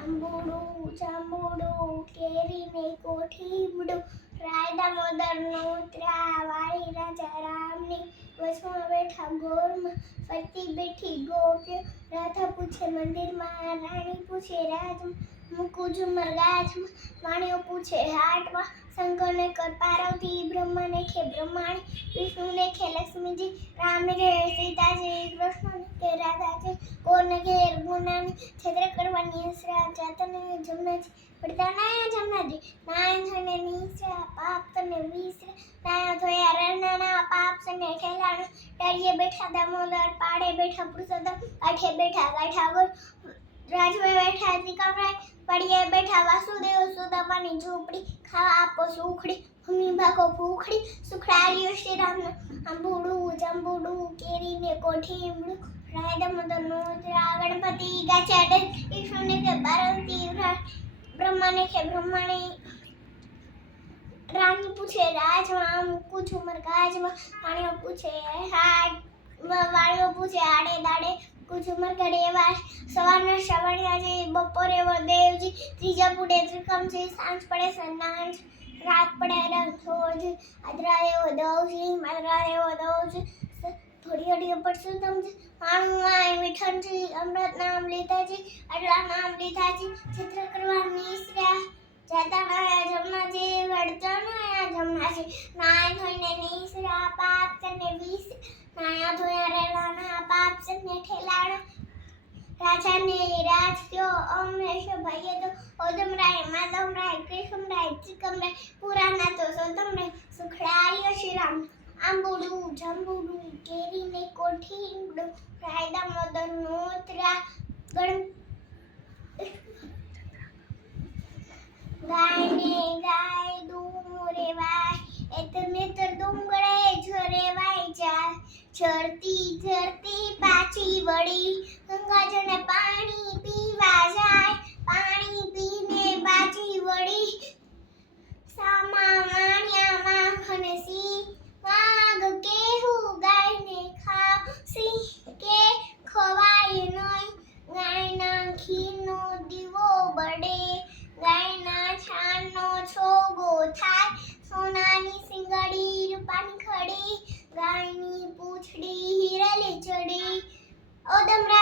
આંબોડું જાંબુડું કેરીને કોઠીબડું રાયડા મોદરનો ઉતરા વાળી રાજા રામની વચમાં બેઠા ગોરમાં ફરતી બેઠી ગોપીઓ રાધા પૂછે મંદિરમાં રાણી પૂછે રાજમાં મૂકું ઝુમર ગાજમાં વાણીઓ પૂછે હાટમાં શંકરને કર પાર્વતી બ્રહ્માને ખે બ્રહ્માણી વિષ્ણુને ખે લક્ષ્મીજી રામને ઘેર સીતાજી કૃષ્ણને ઘેર રાધાજી કોને ઘેર ગુનાની છેતરે કરવાની હસરા જાતને જમનાજી પડતા નાયા જમનાજી નાય થઈને નીસરા પાપ તને વિસરા નાયા ધોયા રણના પાપ તને ઠેલાણ ડાળીએ બેઠા દામોદર પાડે બેઠા પુરુષોત્તમ કાઠે બેઠા ગાઠાગોર રાજવે બેઠા ત્રિકમરાય પડીએ બેઠા વાસુદેવ સુદામાની ઝૂંપડી ખાવા આપો સુખડી ભૂમિ ભાગો ભૂખડી સુખડાલ્યો શ્રી રામનો આંબુડું જાંબુડું કેરીને કોઠીબડું રાયડા મોદરનો ઉતરા ગણપતિ ગાચા ઈશ્વરને કે પાર્વતી બ્રહ્માને કે બ્રહ્માણી રાણી પૂછે રાજમાં મૂકું ઝુમર ગાજમાં વાણીઓ પૂછે વાણીઓ પૂછે આડે દાડે ઝુમર ઘડે સવારના શ્રવણિયાજી બપોરે દેવજી ત્રીજા પુડે ત્રિકમજી સાંજ પડે સન્નાંજ રાત પડે રંગોજી આદરા દેવો દવજી માદરા દેવો દવજી થોડી ઘડી પરસોત્તમજી માણું આય વિઠ્ઠલજી અમૃત નામ લીધાજી આટલા નામ લીધાજી ચિત્ર કરવા નીસર્યા જાતા નાયા જમનાજી વળતા નાયા જમનાજી નાય ધોઈને નીસરા પાપ તને વીસ નાયા ધોયા રેલાના પાપ તને ઠેલાણા રાજાને રાજ થયો અમરેશ ભાઈએ તો ઓદમરાય માધવરાય કૃષ્ણરાય ત્રિકમરાય પુરાના તો સોદમરાય સુખડાલ્યો શ્રી રામ આંબુડું જાંબુડું કેરીને કોઠીબડું રાયડા મોદરનો ઉતરા ગાયને ગાય દૂરે વાય એતર ડુંગળે ઝરે વાય જાય ચરતી ચરતી પાછી વળી ગંગાજળને પાણી પીવા જાય પાણી પીને પાછી વળી સામા માણ્યા માખણ સી વાગ કેહું ગાયને ખાવ સી કે ખવાય નહીં ગાયના ઘીનો દીવો બળે ગાયના છાણનો છોગો થાય સોનાની સિંગડી રૂપાની ખડી ગાયની પૂંછડી હીરાલી ચડી ઓદમરા